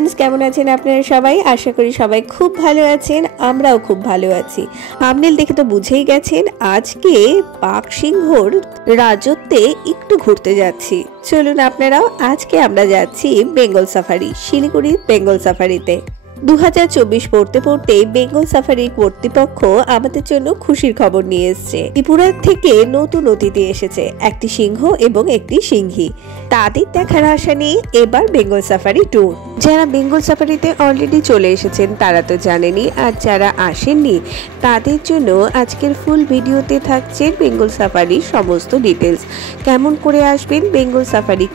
Friends, কেমন আছেন আপনারা সবাই? আশা করি সবাই খুব ভালো আছেন। আমরাও খুব ভালো আছি। থাম্বনেল দেখে তো বুঝেই গেছেন আজকে বাঘ সিংহর রাজত্বে একটু ঘুরতে যাচ্ছি। চলুন আপনারাও। আজকে আমরা যাচ্ছি বেঙ্গল সাফারি, শিলিগুড়ির বেঙ্গল সাফারিতে। 2024 পড়তে পড়তে বেঙ্গল সাফারির কর্তৃপক্ষ আমাদের জন্য খুশির খবর নিয়ে এসেছে। ত্রিপুরা থেকে নতুন অতিথি এসেছে, একটি সিংহ এবং একটি সিংহী। তাদের দেখার আশা নিয়ে এবার বেঙ্গল সাফারি ট্যুর। যারা বেঙ্গল সাফারিতে অলরেডি চলে এসেছেন তারা তো জানেনই, আর যারা আসেননি তাদের জন্য আজকের ফুল ভিডিওতে থাকছে বেঙ্গল সাফারির সমস্ত ডিটেলস। কেমন করে আসবেন, বেঙ্গল সাফারি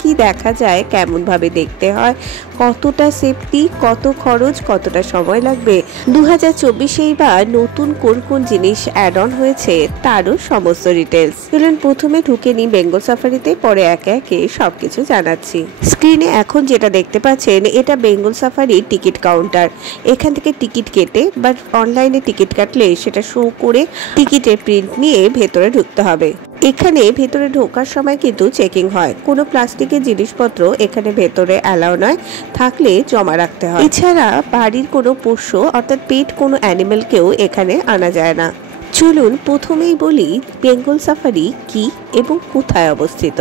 কি দেখা যায়, কেমন ভাবে দেখতে হয়, কতটা সেফটি, কত খরচ, কতটা সময় লাগবে, 2024 বা নতুন কোন কোন জিনিস অ্যাড অন হয়েছে তারও সমস্ত ডিটেলস। চলুন প্রথমে ঢুকে নিই বেঙ্গল সাফারিতে, পরে একে একে সবকিছু জানাচ্ছি। স্ক্রিনে এখন যেটা দেখতে পাচ্ছেন এটা বেঙ্গল সাফারির টিকিট কাউন্টার। এখান থেকে টিকিট কেটে বা অনলাইনে টিকিট কাটলে সেটা শো করে টিকিটের প্রিন্ট নিয়ে ভেতরে ঢুকতে হবে। এখানে ভেতরে ঢোকার সময় কিন্তু চেকিং হয়। কোনো প্লাস্টিকের জিনিসপত্র এখানে ভেতরে অ্যালাউ নয়, থাকলে জমা রাখতে হয়। এছাড়া বাড়ির কোনো পোষ্য অর্থাৎ পেট কোনো অ্যানিমেলকেও এখানে আনা যায় না। চলুন প্রথমেই বলি বেঙ্গল সাফারি কি এবং কোথায় অবস্থিত।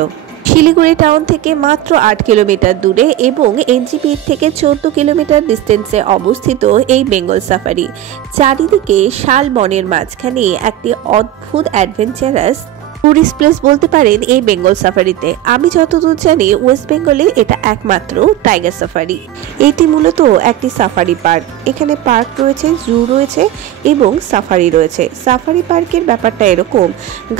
শিলিগুড়ি টাউন থেকে মাত্র 8 কিলোমিটার দূরে এবং এনজিপি থেকে 14 কিলোমিটার ডিস্টেন্সে অবস্থিত এই বেঙ্গল সাফারি। চারিদিকে শাল বনের মাঝখানে একটি অদ্ভুত অ্যাডভেঞ্চারাস টুরিস্ট প্লেস বলতে পারেন এই বেঙ্গল সাফারিতে। আমি যতদূর জানি ওয়েস্ট বেঙ্গলে এটা একমাত্র টাইগার সাফারি। এটি মূলত একটি সাফারি পার্ক। এখানে পার্ক রয়েছে, জু রয়েছে এবং সাফারি রয়েছে। সাফারি পার্কের ব্যাপারটা এরকম,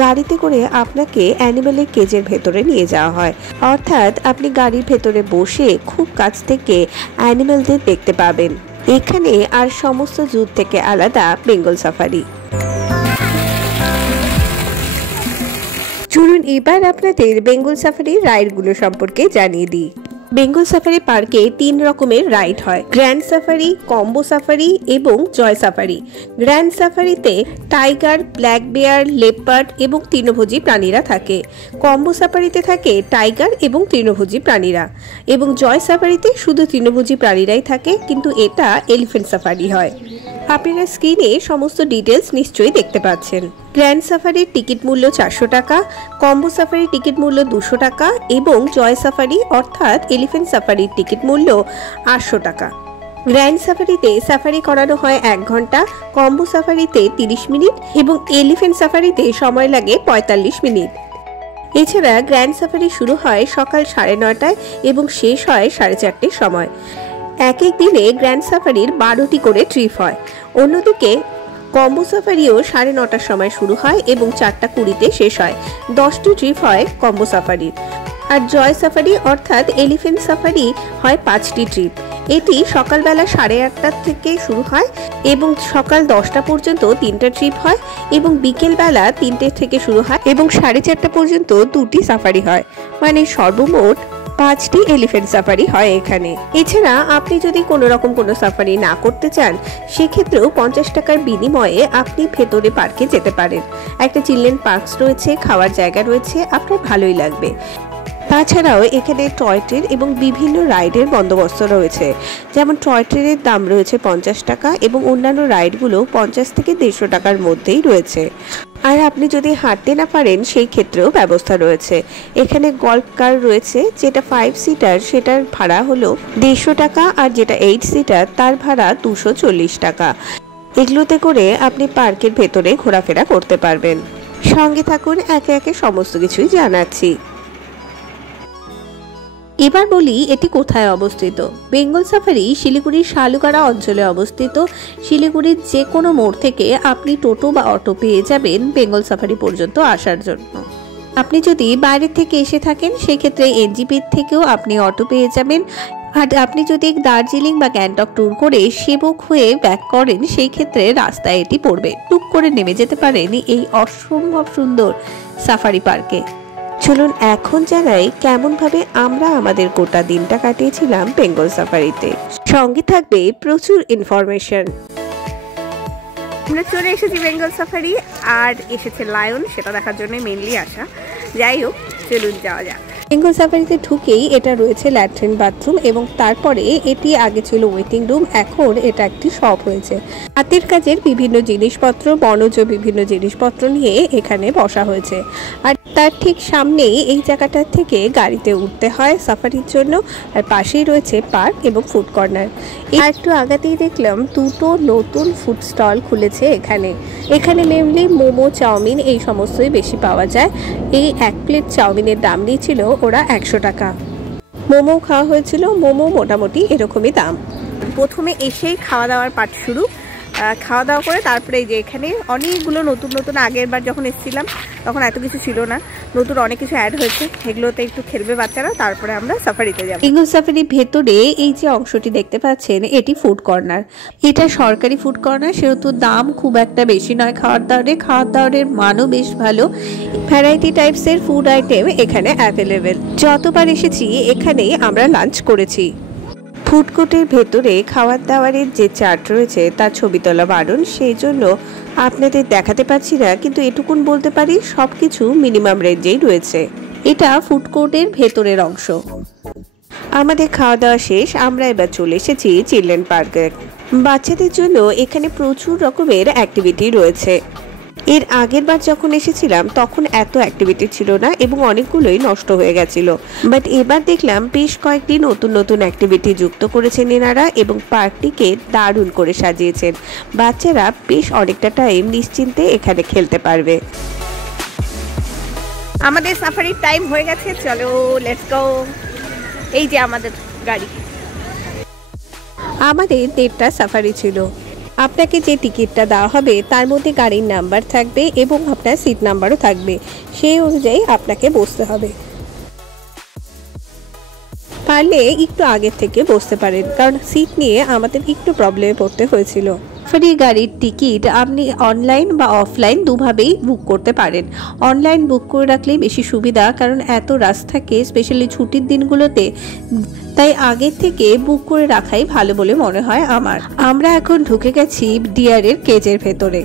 গাড়িতে করে আপনাকে অ্যানিমেলের কেজের ভেতরে নিয়ে যাওয়া হয়, অর্থাৎ আপনি গাড়ির ভেতরে বসে খুব কাছ থেকে অ্যানিমেলদের দেখতে পাবেন। এখানে আর সমস্ত জু থেকে আলাদা বেঙ্গল সাফারি। চলুন এবার আপনাদের বেঙ্গল সাফারির রাইডগুলো সম্পর্কে জানিয়ে দিই। বেঙ্গল সাফারি পার্কে 3 রকমের রাইড হয়: গ্র্যান্ড সাফারি, কম্বো সাফারি এবং জয় সাফারি। গ্র্যান্ড সাফারিতে টাইগার, ব্ল্যাক বেয়ার, লেপার্ড এবং তৃণভোজী প্রাণীরা থাকে। কম্বো সাফারিতে থাকে টাইগার এবং তৃণভোজী প্রাণীরা। এবং জয় সাফারিতে শুধু তৃণভোজী প্রাণীরাই থাকে, কিন্তু এটা এলিফ্যান্ট সাফারি হয়। আপনারা স্ক্রিনে সমস্ত ডিটেলস নিশ্চয়ই দেখতে পাচ্ছেন। গ্র্যান্ড সাফারির টিকিট মূল্য 400 টাকা, কম্বো সাফারির টিকিট মূল্য 200 টাকা এবং জয় সাফারি অর্থাৎ এলিফ্যান্ট সাফারির টিকিট মূল্য 800 টাকা। গ্র্যান্ড সাফারিতে সাফারি করানো হয় 1 ঘন্টা, কম্বো সাফারিতে 30 মিনিট এবং এলিফ্যান্ট সাফারিতে সময় লাগে 45 মিনিট। এছাড়া গ্র্যান্ড সাফারি শুরু হয় সকাল 9:30টায় এবং শেষ হয় 4:30 সময়। এক এক দিনে গ্র্যান্ড সাফারির 12টি করে ট্রিপ হয়। অন্যদিকে কম্বো সাফারিও 9:30টার সময় শুরু হয় এবং 4:20তে শেষ হয়। 10টি ট্রিপ হয় কম্বো সাফারির। আর জয় সাফারি অর্থাৎ এলিফ্যান্ট সাফারি হয় 5টি ট্রিপ। এটি সকালবেলা 8:30টা থেকে শুরু হয় এবং সকাল 10টা পর্যন্ত 3টা ট্রিপ হয় এবং বিকেলবেলা 3টে থেকে শুরু হয় এবং 4:30টা পর্যন্ত 2টি সাফারি হয়। মানে সর্বমোট 5টি এলিফ্যান্ট সাফারি হয় এখানে। এছাড়া আপনি যদি কোনো রকম কোনো সাফারি না করতে চান, সেক্ষেত্রেও 50 টাকার বিনিময়ে আপনি ভেতরে পার্কে যেতে পারেন। একটা চিলড্রেন পার্কস রয়েছে, খাওয়ার জায়গা রয়েছে, আপনার ভালোই লাগবে। তাছাড়াও এখানে টয় ট্রেন এবং বিভিন্ন রাইডের বন্দোবস্ত রয়েছে। যেমন টয় ট্রেনের দাম রয়েছে 50 টাকা এবং অন্যান্য রাইডগুলো 50 থেকে 150 টাকার মধ্যেই রয়েছে। আর আপনি যদি হাঁটতে না পারেন সেই ক্ষেত্রেও ব্যবস্থা রয়েছে। এখানে গল্ফ কার রয়েছে, যেটা 5 সিটার সেটার ভাড়া হলো 150 টাকা, আর যেটা 8 সিটার তার ভাড়া 240 টাকা। এগুলোতে করে আপনি পার্কের ভেতরে ঘোরাফেরা করতে পারবেন। সঙ্গে থাকুন, একে একে সমস্ত কিছুই জানাচ্ছি। এবার বলি এটি কোথায় অবস্থিত। বেঙ্গল সাফারি শিলিগুড়ির শালুকারা অঞ্চলে অবস্থিত। শিলিগুড়ির যে কোনো মোড় থেকে আপনি টোটো বা অটো পেয়ে যাবেন বেঙ্গল সাফারি পর্যন্ত আসার জন্য। আপনি যদি বাইরে থেকে এসে থাকেন সেক্ষেত্রে এনজিপি থেকেও আপনি অটো পেয়ে যাবেন। আর আপনি যদি দার্জিলিং বা গ্যাংটক ট্যুর করে সেবক হয়ে ব্যাক করেন সেই ক্ষেত্রে রাস্তায় এটি পড়বে, টুক করে নেমে যেতে পারেন এই অসম্ভব সুন্দর সাফারি পার্কে। চলুন এখন জানাই কেমন ভাবে আমরা আমাদের গোটা দিনটা কাটিয়েছিলাম বেঙ্গল সাফারিতে। সঙ্গে থাকবে প্রচুর ইনফরমেশন। আমরা চলে এসেছি বেঙ্গল সাফারি, আর এসেছে লায়ন, সেটা দেখার জন্য মেনলি আসা। যাই হোক, চলুন যাওয়া যাক। বেঙ্গল সাফারিতে ঢুকেই এটা রয়েছে ল্যাট্রিন বাথরুম এবং তারপরে এটি আগে ছিল ওয়েটিং রুম, এখন এটা একটি শপ হয়েছে। হাতের কাজের বিভিন্ন জিনিসপত্র, বনজ বিভিন্ন জিনিসপত্র নিয়ে এখানে বসা হয়েছে। আর তার ঠিক সামনেই এই জায়গাটা থেকে গাড়িতে উঠতে হয় সাফারির জন্য। আর পাশেই রয়েছে পার্ক এবং ফুড কর্নার। আর একটু আগাতেই দেখলাম দুটো নতুন ফুড স্টল খুলেছে এখানে মেনলি মোমো, চাউমিন এই সমস্তই বেশি পাওয়া যায়। এই এক প্লেট চাউমিনের দাম নিয়েছিল ওরা 100 টাকা। মোমো খাওয়া হয়েছিল, মোমো মোটামুটি এরকমই দাম। প্রথমে এসেই খাওয়া দাওয়ার পাট শুরু। খাওয়া দাওয়া করে তারপরে এই যে এখানে অনেকগুলো নতুন নতুন, আগের বার যখন এসেছিলাম তখন এত কিছু ছিল না, নতুন অনেক কিছু অ্যাড হয়েছে, এগুলোতে একটু খেলবে বাচ্চারা, তারপরে আমরা সাফারিতে যাব। বেঙ্গল সাফারির ভেতরে এই যে অংশটি দেখতে পাচ্ছেন এটি ফুড কর্নার। এটা সরকারি ফুড কর্নার, সেহেতু দাম খুব একটা বেশি নয়। খাওয়ার দাওয়ারের মানও বেশ ভালো। ভ্যারাইটি টাইপসের ফুড আইটেম এখানে অ্যাভেলেবেল। যতবার এসেছি এখানেই আমরা লাঞ্চ করেছি। ফুড কোর্টের ভেতরে খাওয়ার দাওয়ারের যে চার্ট রয়েছে তার ছবি তোলা বারণ, সেই জন্য আপনাদের দেখাতে পারছি না, কিন্তু এটুকুন বলতে পারি সবকিছু মিনিমাম রেঞ্জেই রয়েছে। এটা ফুড কোর্টের ভেতরের অংশ। আমাদের খাওয়া দাওয়া শেষ, আমরা এবার চলে এসেছি চিলড্রেন পার্কে। বাচ্চাদের জন্য এখানে প্রচুর রকমের অ্যাক্টিভিটি রয়েছে। এর আগের বার যখন এসেছিলাম তখন এত অ্যাক্টিভিটি ছিল না এবং অনেকগুলোই নষ্ট হয়ে গেছিল, বাট এবার দেখলাম বেশ কয়েকটি নতুন নতুন অ্যাক্টিভিটি যুক্ত করেছেন এনারা এবং পার্কটিকে দারুণ করে সাজিয়েছেন। বাচ্চারা বেশ অনেকটা টাইম নিশ্চিন্তে এখানে খেলতে পারবে। আমাদের সাফারির টাইম হয়ে গেছে, চলো লেটস গো। এই যে আমাদের গাড়ি। আমাদের 1.5টা সাফারি ছিল। আপনাকে যে টিকিটটা দেওয়া হবে তার মধ্যে গাড়ির নাম্বার থাকবে এবং আপনার সিট নাম্বারও থাকবে, সেই অনুযায়ী আপনাকে বসতে হবে। পারলে একটু আগের থেকে বসতে পারেন, কারণ সিট নিয়ে আমাদের একটু প্রবলেমে পড়তে হয়েছিল। ফ্রি গাড়ির টিকিট আপনি অনলাইন বা অফলাইন দুভাবেই বুক করতে পারেন। অনলাইন বুক করে রাখলেই বেশি সুবিধা, কারণ এত রাশ থাকে স্পেশালি ছুটির দিনগুলোতে, তাই আগের থেকে বুক করে রাখাই ভালো বলে মনে হয় আমার। আমরা এখন ঢুকে গেছি ডিয়ারের কেজের ভেতরে।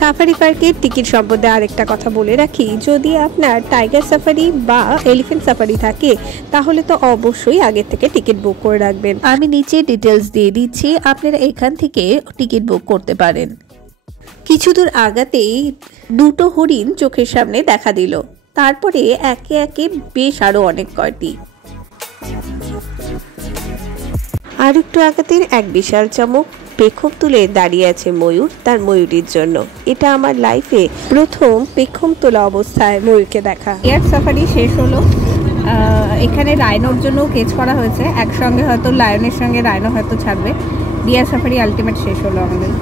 সাফারি পার্কের টিকিট সম্বন্ধে আরেকটা কথা বলে রাখি, যদি আপনার টাইগার সাফারি বা এলিফ্যান্ট সাফারি থাকে তাহলে তো অবশ্যই আগের থেকে টিকিট বুক করে রাখবেন। আমি নিচে ডিটেলস দিয়ে দিচ্ছি, আপনারা এখান থেকে টিকিট বুক করতে পারেন। কিছু দূর আগাতেই দুটো হরিণ চোখের সামনে দেখা দিল, তারপরে একে একে বেশ আরো অনেক কয়টি। আর একটু আগাতে এক বিশাল চমক, পেখম তুলে দাঁড়িয়ে আছে ময়ূর তার ময়ূরীর জন্য। এটা আমার লাইফে প্রথম পেখম তোলা অবস্থায় ময়ূরকে দেখা। এয়ার সাফারি শেষ হলো। এখানে রাইনোর জন্য কেজ করা হয়েছে, একসঙ্গে হয়তো লায়নের সঙ্গে রাইনো হয়তো ছাড়বে। ডিয়ার সাফারি আলটিমেট শেষ হলো আমাদের।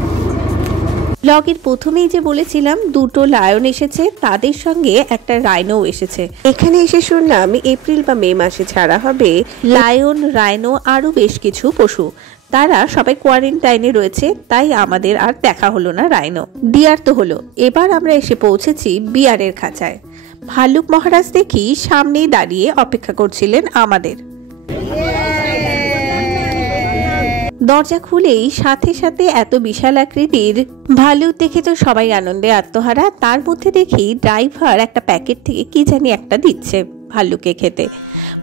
ব্লগের প্রথমেই যে বলেছিলাম দুটো লায়ন এসেছে, তাদের সঙ্গে একটা রাইনো এসেছে। এখানে এসে শুনলাম এপ্রিল বা মে মাসে ছাড়া হবে লায়ন, রাইনো আরো বেশ কিছু পশু। তারা সবাই কোয়ারেন্টাইনে রয়েছে, তাই আমাদের আর দেখা হলো না রাইনো। ডিয়ার তো হলো। এবার আমরা এসে পৌঁছেছি বিয়ারের খাঁচায়। ভাল্লুক মহারাজ দেখি সামনেই দাঁড়িয়ে অপেক্ষা করছিলেন আমাদের। দরজা খুলেই সাথে সাথে এত বিশাল আকৃতির ভাল্লুক দেখে তো সবাই আনন্দে আত্মহারা। তার মধ্যে দেখি ড্রাইভার একটা প্যাকেট থেকে কি জানি একটা দিচ্ছে ভাল্লুকে খেতে।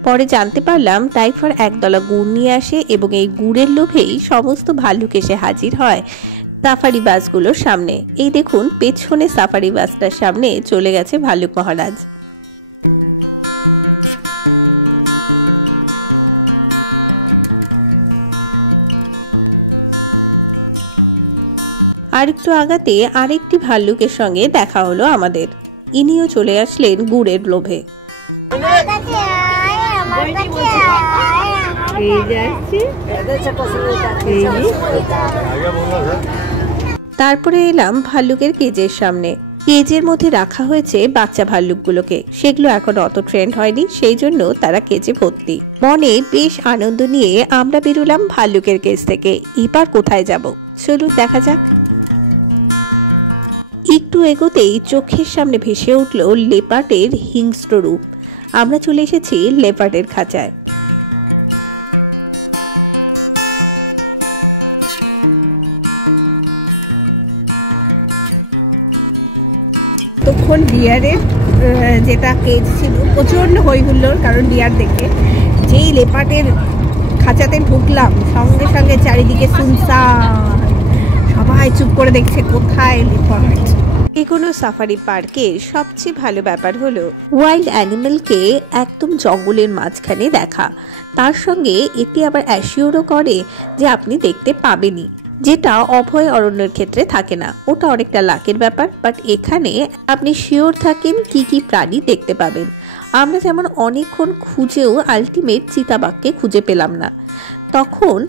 পরে জানতে পারলাম ড্রাইভার একদলা গুড় নিয়ে আসে এবং এই গুড়ের লোভেই সমস্ত ভাল্লুক এসে হাজির হয় সাফারি বাসগুলোর সামনে। এই দেখুন পেছনে সাফারি বাসটার সামনে চলে গেছে ভাল্লুক মহারাজ। আর একটু আগাতে আরেকটি ভাল্লুকের সঙ্গে দেখা হলো আমাদের। ইনিও চলে আসলেন গুড়ের লোভে। তারপরে এলাম ভাল্লুকের কেজের সামনে। কেজের মধ্যে রাখা হয়েছে বাচ্চা ভাল্লুকগুলোকে, সেগুলো এখন অত ট্রেন্ড হয়নি, সেই জন্য তারা কেজে ভর্তি। মনে বেশ আনন্দ নিয়ে আমরা বেরোলাম ভাল্লুকের কেজ থেকে। এবার কোথায় যাব চলুন দেখা যাক। একটু এগোতেই চোখের সামনে ভেসে উঠল লেপার্ডের হিংস্র রূপ। আমরা চলে এসেছি লেপার্ডের খাঁচায়। তখন ডিয়ারের যেটা কেজ ছিল প্রচণ্ড হইহুল্লোড়, কারণ ডিয়ার দেখে। যেই লেপার্ডের খাঁচাতে ঢুকলাম সঙ্গে সঙ্গে চারিদিকে সুনসান, সবাই চুপ করে দেখছে কোথায় লেপার্ড। যে কোনো সাফারি পার্কের সবচেয়ে ভালো ব্যাপার হলো ওয়াইল্ড অ্যানিমেলকে একদম জঙ্গলের মাঝখানে দেখা, তার সঙ্গে এটি আবার অ্যাসিওরও করে যে আপনি দেখতে পাবেনই, যেটা অভয় অরণ্যের ক্ষেত্রে থাকে না। ওটা অনেকটা লাকের ব্যাপার, বাট এখানে আপনি শিওর থাকেন কি কি প্রাণী দেখতে পাবেন। আমরা যেমন অনেকক্ষণ খুঁজেও আলটিমেট চিতাবাঘকে খুঁজে পেলাম না, তখন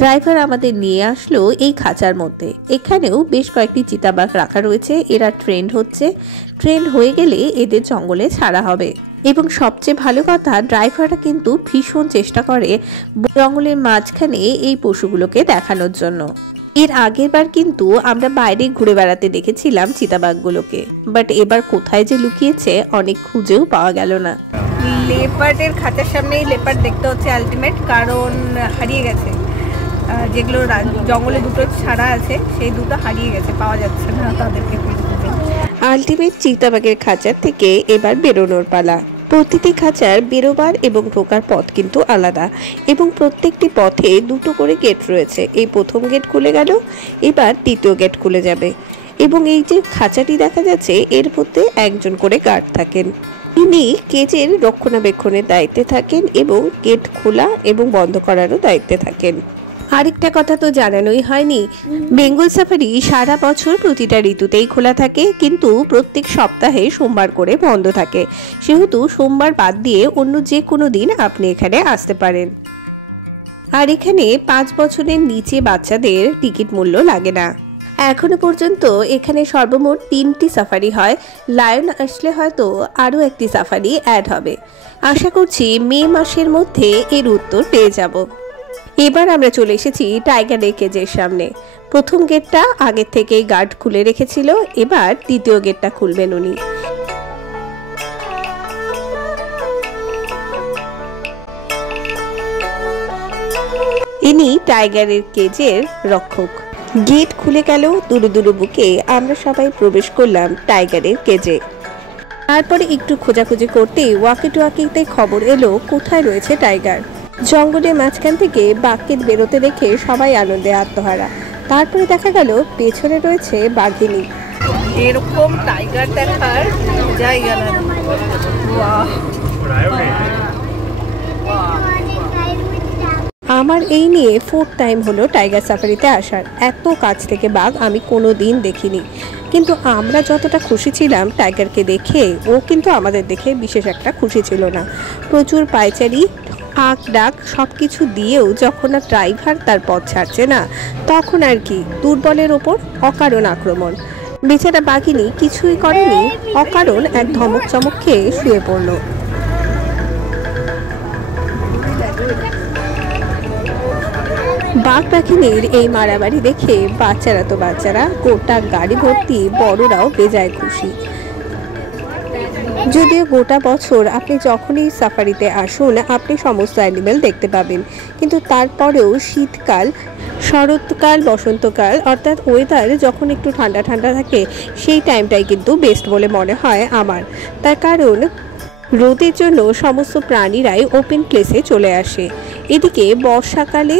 ড্রাইভার আমাদের নিয়ে আসলো এই খাঁচার মধ্যে। এখানেও বেশ কয়েকটি চিতাবাঘ রাখা রয়েছে, এরা ট্রেন্ড হচ্ছে, ট্রেন্ড হয়ে গেলে এদের জঙ্গলে ছাড়া হবে। এবং সবচেয়ে ভালো কথা, ড্রাইভাররা কিন্তু ভীষণ চেষ্টা করে জঙ্গলের মাঝখানে এই পশুগুলোকে দেখানোর জন্য। এর আগের বার কিন্তু আমরা বাইরে ঘুরে বেড়াতে দেখেছিলাম চিতাবাঘগুলোকে, বাট এবার কোথায় যে লুকিয়েছে অনেক খুঁজেও পাওয়া গেল না। লেপার্ডের খাঁচার সামনেই লেপার্ড দেখতে হচ্ছে আলটিমেট, কারণ হারিয়ে গেছে। যেগুলো জঙ্গলে দুটো ছাড়া আছে সেই দুটো হারিয়ে গেছে, পাওয়া যাচ্ছে না তাদেরকে। আলটিমেট চিতাবাঘের খাঁচার থেকে এবার বেরোনোর পালা। প্রতিটি খাঁচার বেরোবার এবং ঢোকার পথ কিন্তু আলাদা, এবং প্রত্যেকটি পথে দুটো করে গেট রয়েছে। এই প্রথম গেট খুলে গেল, এবার দ্বিতীয় গেট খুলে যাবে। এবং এই যে খাঁচাটি দেখা যাচ্ছে এর মধ্যে একজন করে গার্ড থাকেন, তিনি কেজের রক্ষণাবেক্ষণের দায়িত্বে থাকেন এবং গেট খোলা এবং বন্ধ করারও দায়িত্বে থাকেন। আরেকটা কথা তো জানানোই হয়নি, বেঙ্গল সাফারি সারা বছর প্রতিটা ঋতুতেই খোলা থাকে, কিন্তু প্রত্যেক সপ্তাহে সোমবার করে বন্ধ থাকে। সেহেতু সোমবার বাদ দিয়ে অন্য যে কোনো দিন আপনি এখানে আসতে পারেন। আর এখানে 5 বছরের নিচে বাচ্চাদের টিকিট মূল্য লাগে না। এখনো পর্যন্ত এখানে সর্বমোট 3টি সাফারি হয়, লায়ন আসলে হয়তো আরও একটি সাফারি অ্যাড হবে। আশা করছি মে মাসের মধ্যে এর উত্তর পেয়ে যাব। এবার আমরা চলে এসেছি টাইগার কেজের সামনে। প্রথম গেটটা আগের থেকেই গার্ড খুলে রেখেছিল, এবার দ্বিতীয় গেটটা খুলবেন উনি। ইনি টাইগারের কেজের রক্ষক। গেট খুলে গেল, দুরু দুরু বুকে আমরা সবাই প্রবেশ করলাম টাইগারের কেজে। তারপরে একটু খোঁজাখুঁজি করতে ওয়াকি টুয়াকিতে খবর এলো কোথায় রয়েছে টাইগার। জঙ্গলের মাঝখান থেকে বাঘকে বেরোতে দেখে সবাই আনন্দে আত্মহারা। তারপরে দেখা গেল পেছনে রয়েছে বাঘিনী। এরকম টাইগার দেখার জায়গা না। আমার এই নিয়ে 4th টাইম হলো টাইগার সাফারিতে আসার। এত কাছ থেকে বাঘ আমি কোনো দিন দেখিনি, কিন্তু আমরা যতটা খুশি ছিলাম টাইগারকে দেখে, ও কিন্তু আমাদের দেখে বিশেষ একটা খুশি ছিল না। প্রচুর পায়চারি, হাঁক ডাক সব কিছু দিয়েও যখন আর ড্রাইভার তার পথ ছাড়ছে না, তখন আর কি দুর্বলের ওপর অকারণ আক্রমণ। বেচারা বাঘিনী কিছুই করেনি, অকারণ এক ধমক চমক খেয়ে শুয়ে পড়ল। বাঘ পাখিনীর এই মারামারি দেখে বাচ্চারা তো বাচ্চারা, গোটা গাড়ি ভর্তি বড়রাও বেজায় খুশি। যদিও গোটা বছর আপনি যখনই সাফারিতে আসুন আপনি সমস্ত অ্যানিমেল দেখতে পাবেন, কিন্তু তারপরেও শীতকাল, শরৎকাল, বসন্তকাল অর্থাৎ ওয়েদার যখন একটু ঠান্ডা ঠান্ডা থাকে সেই টাইমটাই কিন্তু বেস্ট বলে মনে হয় আমার। তার কারণ রোদের জন্য সমস্ত প্রাণীরাই ওপেন প্লেসে চলে আসে। এদিকে বর্ষাকালে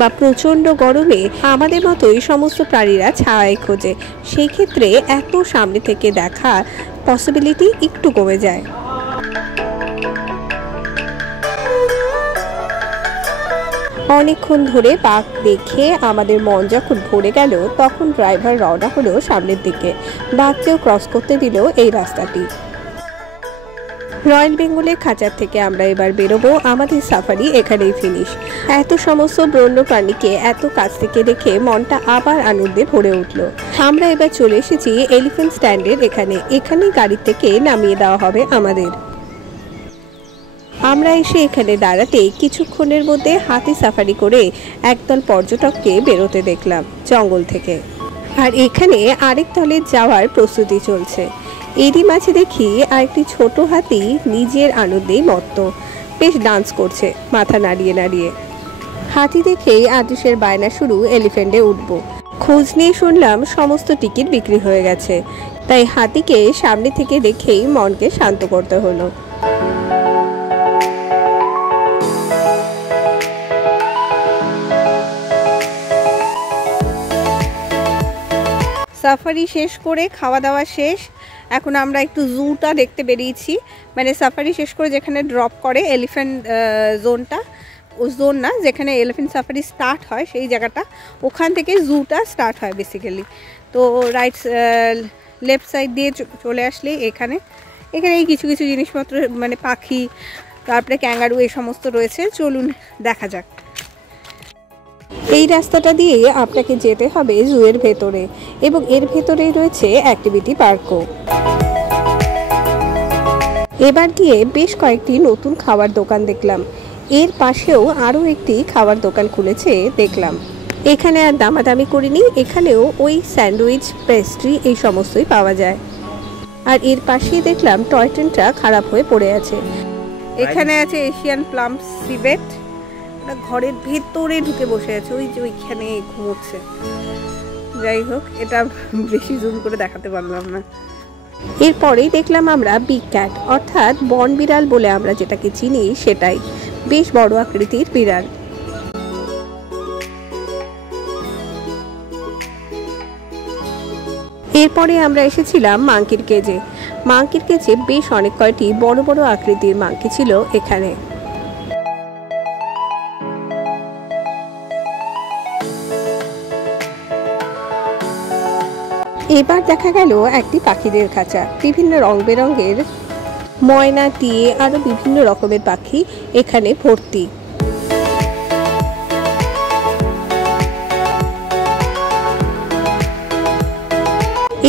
বা প্রচণ্ড গরমে আমাদের মতোই সমস্ত প্রাণীরা ছায়ায় খোঁজে, সেই ক্ষেত্রে এত সামনে থেকে দেখা পসিবিলিটি একটু কমে যায়। অনেকক্ষণ ধরে বাঘ দেখে আমাদের মন যখন ভরে গেল, তখন ড্রাইভার রওনা হলো সামনের দিকে। বাঘকেও ক্রস করতে দিল এই রাস্তাটি। রয়্যাল বেঙ্গলের খাঁচার থেকে আমরা এবার বেরোবো। আমাদের সাফারি এখানেই ফিনিশ। এত সমস্ত বন্য প্রাণীকে এত কাছ থেকে দেখে মনটা আবার আনন্দে ভরে উঠল। আমরা এবার চলে এসেছি এলিফ্যান্ট স্ট্যান্ডের এখানেই গাড়ি থেকে নামিয়ে দেওয়া হবে আমাদের। আমরা এসে এখানে দাঁড়াতে কিছুক্ষণের মধ্যে হাতি সাফারি করে একদল পর্যটককে বেরোতে দেখলাম জঙ্গল থেকে। আর এখানে আরেক দলে যাওয়ার প্রস্তুতি চলছে। এরই মাঝে দেখি আরেকটি ছোট হাতি নিজের আনন্দেই মত্ত, বেশ ডান্স করছে মাথা নাড়িয়ে নাড়িয়ে। হাতি দেখেই আদৃশের বায়না শুরু এলিফ্যান্টে উঠবো। খোঁজ নিয়ে শুনলাম সমস্ত টিকিট বিক্রি হয়ে গেছে, তাই হাতিকে সামনে থেকে দেখেই মনকে শান্ত করতে হলো। সাফারি শেষ করে খাওয়া দাওয়া শেষ, এখন আমরা একটু জুটা দেখতে বেরিয়েছি। মানে সাফারি শেষ করে যেখানে ড্রপ করে এলিফ্যান্ট জোনটা, ও জোন না, যেখানে এলিফ্যান্ট সাফারি স্টার্ট হয় সেই জায়গাটা, ওখান থেকে জুটা স্টার্ট হয় বেসিক্যালি। তো রাইট লেফট সাইড দিয়ে চলে আসলে এখানে এই কিছু কিছু জিনিসপত্র মানে পাখি, তারপরে ক্যাঙ্গারু এই সমস্ত রয়েছে। চলুন দেখা যাক। এই রাস্তাটা দিয়ে আপনাকে যেতে হবে জুয়ের ভেতরে, এবং এর ভেতরেই রয়েছে অ্যাক্টিভিটি পার্কও। এবার দিয়ে বেশ কয়েকটি নতুন খাবার দোকান দেখলাম। এর পাশেও আরও একটি খাবার দোকান খুলেছে দেখলাম। এখানে আর দামাদামি করিনি, এখানেও ওই স্যান্ডউইচ, পেস্ট্রি এই সমস্তই পাওয়া যায়। আর এর পাশেই দেখলাম টয় ট্রেনটা খারাপ হয়ে পড়ে আছে। এখানে আছে এশিয়ান প্লাম সিবেট, ঘরের ভেতরে ঢুকে বসে আছে, ওই যে ওইখানে ঘুমোচ্ছে। যাই হোক, এটা বেশি জুম করে দেখাতে পারলাম না। এরপরেই দেখলাম আমরা বিগ ক্যাট, অর্থাৎ বন বিড়াল বলে আমরা যেটাকে চিনি সেটাই, বেশ বড় আকৃতির বিড়াল। এরপরে আমরা এসেছিলাম মাংকির কেজে। মাংকির কেজে বেশ অনেক কয়টি বড় বড় আকৃতির মাংকি ছিল এখানে। এবার দেখা গেল একটি পাখিদের খাঁচা, বিভিন্ন রং বেরঙের ময়না, টিয়ে আরো বিভিন্ন রকমের পাখি এখানে ভর্তি।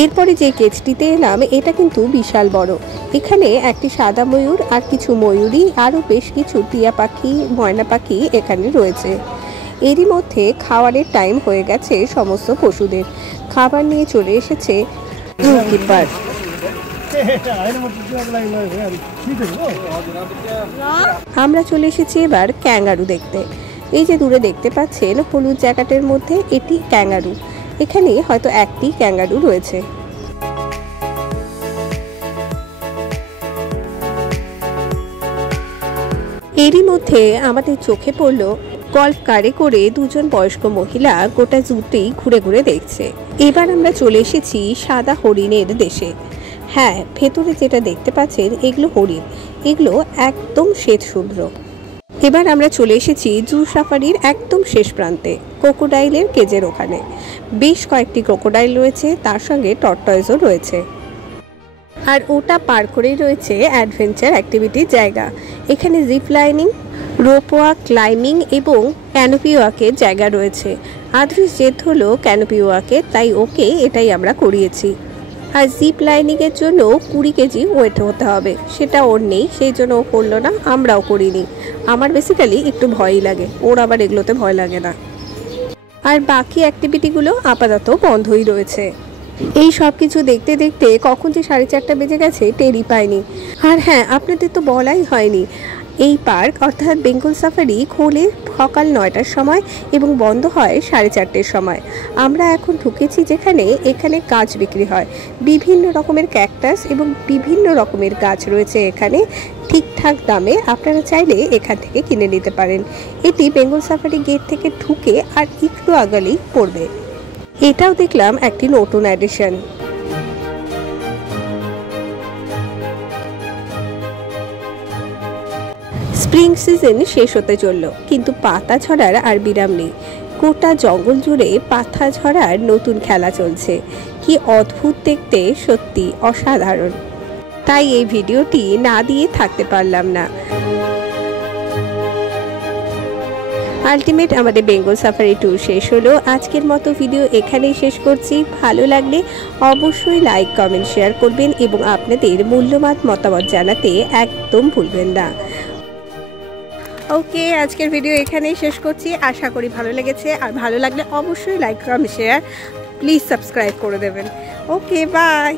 এরপরে যে কেজটিতে এলাম এটা কিন্তু বিশাল বড়। এখানে একটি সাদা ময়ূর আর কিছু ময়ূরী, আরো বেশ কিছু টিয়া পাখি, ময়না পাখি এখানে রয়েছে। এরই মধ্যে খাওয়ারের টাইম হয়ে গেছে সমস্ত পশুদের। খাবার নিয়ে চলে এসেছে জুকিপার। আমরা চলে এসেছি এবার ক্যাঙ্গারু দেখতে। এই যে দূরে দেখতে পাচ্ছেন হলুদ জ্যাকেটের মধ্যে, এটি ক্যাঙ্গারু। এখানে হয়তো একটি ক্যাঙ্গারু রয়েছে। এরই মধ্যে আমাদের চোখে পড়লো গল্ফ কারে করে দুজন বয়স্ক মহিলা গোটা জুতেই ঘুরে ঘুরে দেখছে। এবার আমরা চলে এসেছি সাদা হরিণের দেশে। হ্যাঁ, ভেতরে যেটা দেখতে পাচ্ছেন এগুলো হরিণ, এগুলো একদম শ্বেত শুভ্র। এবার আমরা চলে এসেছি জু সাফারির একদম শেষ প্রান্তে, ক্রোকোডাইলের কেজের ওখানে। বেশ কয়েকটি ক্রোকোডাইল রয়েছে, তার সঙ্গে টর্টয়েজও রয়েছে। আর ওটা পার করেই রয়েছে অ্যাডভেঞ্চার অ্যাক্টিভিটির জায়গা। এখানে zip lining, rope walk, climbing এবং ক্যানোপি ওয়াকের জায়গা রয়েছে। আদ্রিস জেদ হলো ক্যানোপি ওয়াকের, তাই ওকে এটাই আমরা করিয়েছি। আর জিপ লাইনিংয়ের জন্য 20 কেজি ওয়েট হতে হবে, সেটা ওর নেই, সেই জন্য ও করলো না, আমরাও করিনি। আমার বেসিক্যালি একটু ভয়ই লাগে, ওর আবার এগুলোতে ভয় লাগে না। আর বাকি অ্যাক্টিভিটিগুলো আপাতত বন্ধই রয়েছে। এই সব কিছু দেখতে দেখতে কখন যে 4:30 বেজে গেছে টেরই পাইনি। আর হ্যাঁ, আপনাদের তো বলাই হয়নি, এই পার্ক অর্থাৎ বেঙ্গল সাফারি খোলে সকাল 9টার সময় এবং বন্ধ হয় 4:30-র সময়। আমরা এখন ঢুকেছি যেখানে, এখানে গাছ বিক্রি হয়, বিভিন্ন রকমের ক্যাকটাস এবং বিভিন্ন রকমের গাছ রয়েছে এখানে ঠিকঠাক দামে। আপনারা চাইলে এখান থেকে কিনে নিতে পারেন। এটি বেঙ্গল সাফারি গেট থেকে ঢুকে আর একটু আগালেই পড়বে। এটাও দেখলাম একটি নতুন অ্যাডিশন। স্প্রিং সিজন শেষ হতে চলল, কিন্তু পাতা ঝরার আর বিরাম নেই। গোটা জঙ্গল জুড়ে পাতা ঝরার নতুন খেলা চলছে। কি অদ্ভুত দেখতে, সত্যি অসাধারণ। তাই এই ভিডিওটি না দিয়ে থাকতে পারলাম না। আলটিমেট আমাদের বেঙ্গল সাফারি ট্যুর শেষ হলো। আজকের মতো ভিডিও এখানেই শেষ করছি। ভালো লাগলে অবশ্যই লাইক, কমেন্ট, শেয়ার করবেন এবং আপনাদের মূল্যবান মতামত জানাতে একদম ভুলবেন না। ওকে, আজকের ভিডিও এখানেই শেষ করছি। আশা করি ভালো লেগেছে। আর ভালো লাগলে অবশ্যই like, comment, share, please subscribe করে দেবেন। ওকে, বাই।